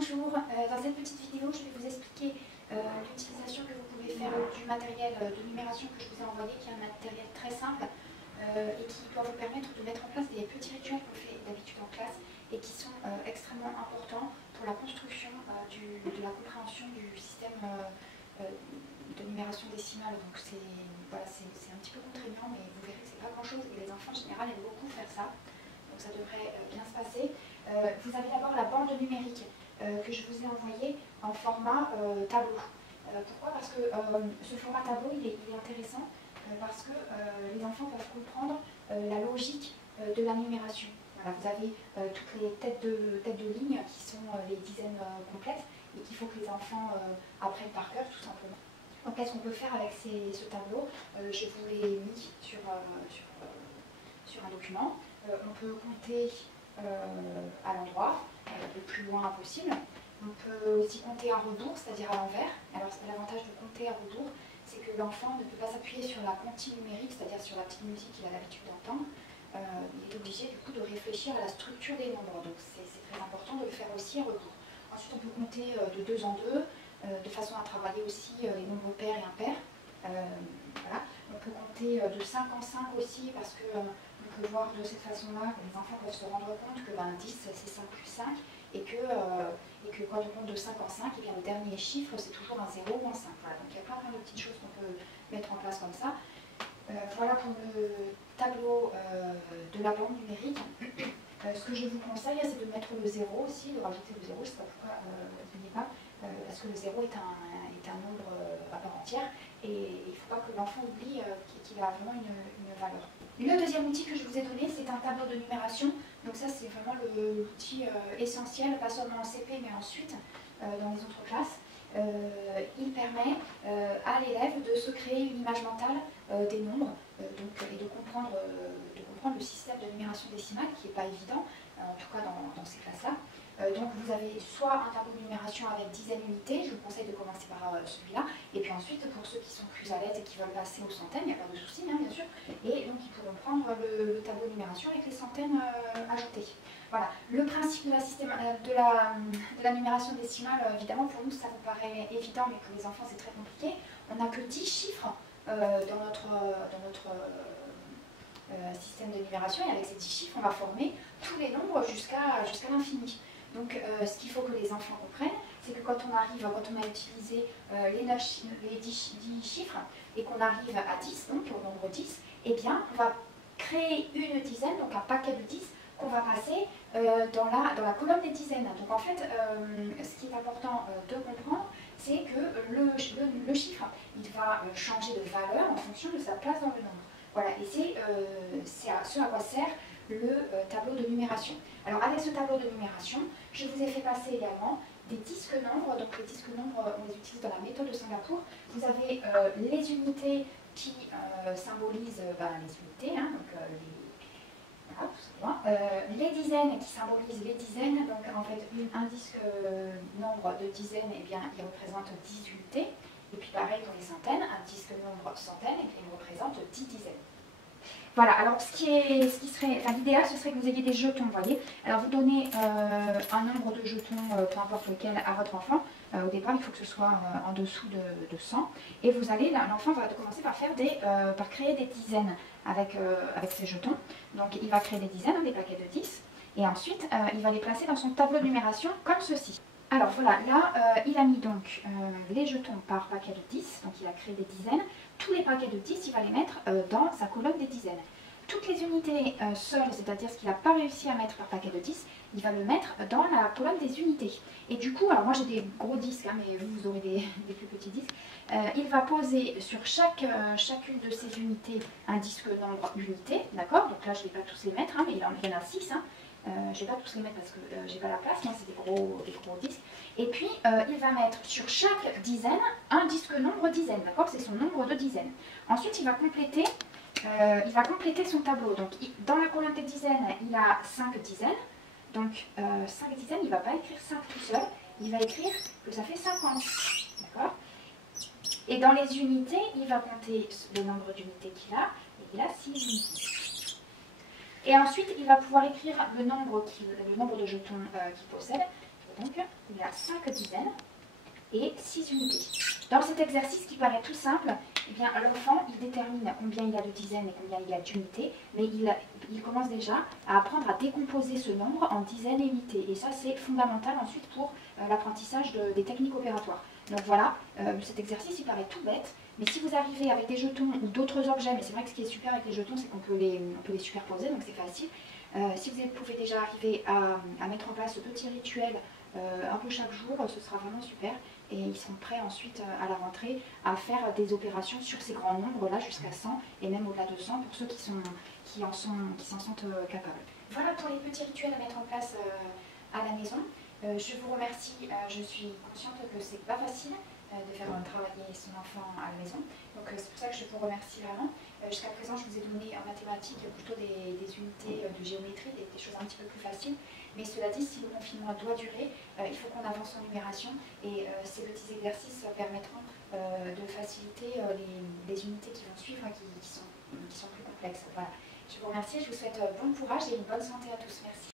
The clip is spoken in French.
Bonjour, dans cette petite vidéo je vais vous expliquer l'utilisation que vous pouvez faire du matériel de numération que je vous ai envoyé, qui est un matériel très simple et qui doit vous permettre de mettre en place des petits rituels qu'on fait d'habitude en classe et qui sont extrêmement importants pour la construction de la compréhension du système de numération décimale. Donc c'est voilà, un petit peu contraignant, mais vous verrez que c'est pas grand chose et les enfants en général aiment beaucoup faire ça. Donc ça devrait bien se passer. Vous avez d'abord la bande numérique que je vous ai envoyée en format tableau. Pourquoi? Parce que ce format tableau il est intéressant parce que les enfants peuvent comprendre la logique de la numération. Voilà, vous avez toutes les têtes de ligne qui sont les dizaines complètes et qu'il faut que les enfants apprennent par cœur tout simplement. Donc qu'est-ce qu'on peut faire avec ce tableau? Je vous l'ai mis sur un document. On peut compter à l'endroit, le plus loin possible. On peut aussi compter à rebours, c'est-à-dire à l'envers. Alors l'avantage de compter à rebours, c'est que l'enfant ne peut pas s'appuyer sur la comptine numérique, c'est-à-dire sur la petite musique qu'il a l'habitude d'entendre. Il est obligé du coup de réfléchir à la structure des nombres, donc c'est très important de le faire aussi à rebours. Ensuite on peut compter de 2 en 2, de façon à travailler aussi les nombres pairs et impairs. Voilà. On peut compter de 5 en 5 aussi, parce que on peut voir de cette façon-là que les enfants peuvent se rendre compte que 10 c'est 5 plus 5 et que quand on compte de 5 en 5, et bien, le dernier chiffre c'est toujours un 0 ou un 5. Voilà. Donc il y a plein de petites choses qu'on peut mettre en place comme ça. Voilà pour le tableau de la bande numérique. Ce que je vous conseille, c'est de mettre le 0 aussi, de rajouter le 0, je ne sais pas pourquoi il n'y est pas, parce que le 0 est un nombre à part entière et il ne faut pas que l'enfant oublie qu'il a vraiment une valeur. Le deuxième outil que je vous ai donné, c'est un tableau de numération. Donc ça, c'est vraiment l'outil essentiel, pas seulement en CP, mais ensuite dans les autres classes. Il permet à l'élève de se créer une image mentale des nombres et de comprendre le système de numération décimale, qui n'est pas évident, en tout cas dans ces classes-là. Donc vous avez soit un tableau de numération avec dizaines d'unités, je vous conseille de commencer par celui-là, et puis ensuite pour ceux qui sont plus à l'aise et qui veulent passer aux centaines, il n'y a pas de souci hein, bien sûr, et donc ils pourront prendre le tableau de numération avec les centaines ajoutées. Voilà, le principe de la numération décimale, évidemment pour nous ça vous paraît évident, mais pour les enfants c'est très compliqué. On n'a que 10 chiffres dans notre système de numération, et avec ces 10 chiffres on va former tous les nombres jusqu'à l'infini. Donc ce qu'il faut que les enfants comprennent, c'est que quand on a utilisé les 10 chiffres et qu'on arrive à 10, donc au nombre 10, eh bien on va créer une dizaine, donc un paquet de 10 qu'on va passer dans la colonne des dizaines. Donc en fait, ce qui est important de comprendre, c'est que le chiffre, il va changer de valeur en fonction de sa place dans le nombre. Voilà, et c'est ce à quoi sert le tableau de numération. Alors avec ce tableau de numération, je vous ai fait passer également des disques nombres. Donc les disques nombres, on les utilise dans la méthode de Singapour. Vous avez les unités qui symbolisent les unités, hein, donc voilà, tout simplement. Les dizaines qui symbolisent les dizaines. Donc en fait, un disque nombre de dizaines, eh bien, il représente 10 unités. Et puis pareil pour les centaines, un disque nombre centaines, et puis il représente 10 dizaines. Voilà, alors l'idéal ce serait que vous ayez des jetons, vous voyez. Alors vous donnez un nombre de jetons, peu importe lequel, à votre enfant. Au départ, il faut que ce soit en dessous de 100. Et vous allez, l'enfant va commencer par créer des dizaines avec ses jetons. Donc il va créer des dizaines, des paquets de 10. Et ensuite, il va les placer dans son tableau de numération comme ceci. Alors voilà, là, il a mis donc les jetons par paquet de 10, donc il a créé des dizaines. Tous les paquets de 10, il va les mettre dans sa colonne des dizaines. Toutes les unités seules, c'est-à-dire ce qu'il n'a pas réussi à mettre par paquet de 10, il va le mettre dans la colonne des unités. Et du coup, alors moi j'ai des gros disques, hein, mais vous aurez des plus petits disques. Il va poser sur chacune de ces unités un disque nombre unité, d'accord? Donc là je ne vais pas tous les mettre, hein, mais il y en a 6. Hein. Je ne vais pas tous les mettre parce que j'ai pas la place, moi c'est des gros disques. Et puis il va mettre sur chaque dizaine un disque nombre dizaine, d'accord? C'est son nombre de dizaines. Ensuite il va compléter son tableau. Donc dans la colonne des dizaines, il a 5 dizaines. Donc 5 dizaines, il ne va pas écrire 5 tout seul, il va écrire que ça fait 50. D'accord? Et dans les unités, il va compter le nombre d'unités qu'il a, et il a 6 unités. Et ensuite, il va pouvoir écrire le nombre de jetons qu'il possède. Donc, il a 5 dizaines et 6 unités. Dans cet exercice qui paraît tout simple, eh bien l'enfant il détermine combien il a de dizaines et combien il a d'unités, mais il commence déjà à apprendre à décomposer ce nombre en dizaines et unités. Et ça c'est fondamental ensuite pour l'apprentissage des techniques opératoires. Donc voilà, cet exercice il paraît tout bête, mais si vous arrivez avec des jetons ou d'autres objets, mais c'est vrai que ce qui est super avec les jetons c'est qu'on peut les superposer, donc c'est facile. Si vous pouvez déjà arriver à mettre en place ce petit rituel un peu chaque jour, ce sera vraiment super. Et ils seront prêts ensuite à la rentrée à faire des opérations sur ces grands nombres là jusqu'à 100 et même au-delà de 100 pour ceux qui s'en sentent capables. Voilà pour les petits rituels à mettre en place à la maison. Je vous remercie, je suis consciente que c'est pas facile de faire travailler son enfant à la maison. Donc c'est pour ça que je vous remercie vraiment. Jusqu'à présent, je vous ai donné en mathématiques plutôt des unités de géométrie, des choses un petit peu plus faciles. Mais cela dit, si le confinement doit durer, il faut qu'on avance en numération et ces petits exercices permettront de faciliter les unités qui vont suivre et qui sont plus complexes. Voilà. Je vous remercie, je vous souhaite bon courage et une bonne santé à tous. Merci.